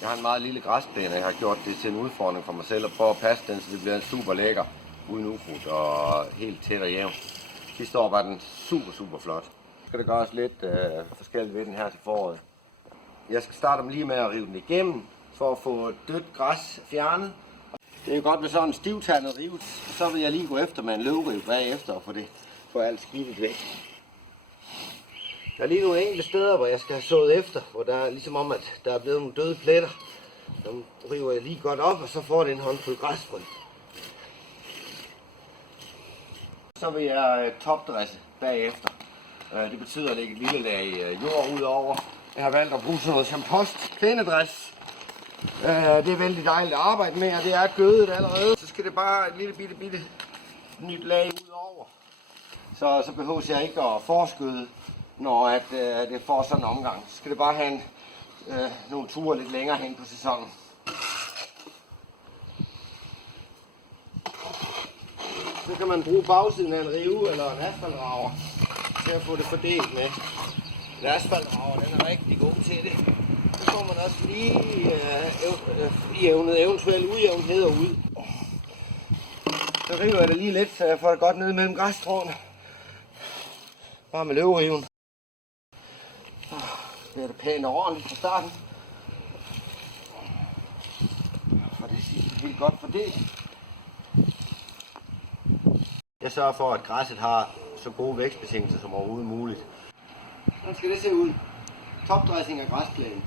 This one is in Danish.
Jeg har en meget lille græsplæne, og jeg har gjort det til en udfordring for mig selv at prøve at passe den, så det bliver super lækker, uden ukrudt og helt tæt og jævn. Sidste år var den super flot. Så skal der gøres lidt forskelligt ved den her til foråret. Jeg skal starte lige med at rive den igennem, for at få dødt græs fjernet. Det er jo godt med sådan en stivtandet rive, så vil jeg lige gå efter med en løvriv bagefter og få alt skidtet væk. Der er lige nogle enkelte steder, hvor jeg skal have sået efter, hvor der er ligesom om, at der er blevet nogle døde pletter. Dem river jeg lige godt op, og så får det en håndfuld græsfrø. Så vil jeg topdresse bagefter. Det betyder at lægge et lille lag jord ud over. Jeg har valgt at bruge sådan noget champost plænedræs. Det er vældig dejligt at arbejde med, og det er gødet allerede. Så skal det bare et lille bitte nyt lag ud over. Så behøver jeg ikke at forskyde, når det får sådan en omgang. Så skal det bare have nogle ture lidt længere hen på sæsonen. Så kan man bruge bagsiden af en rive eller en asfaltrager til at få det fordelt med. En asfaltrager, den er rigtig god til det. Så får man også lige jævnet eventuelle ujævnheder ud. Så river jeg det lige lidt, så jeg får det godt ned mellem græsstråene. Bare med løvriven. Så bliver det pænt og ordentligt fra starten. For det sidste helt godt fordelt. Jeg sørger for, at græsset har så gode vækstbetingelser som overhovedet muligt. Sådan skal det se ud. Topdressing af græsplænen.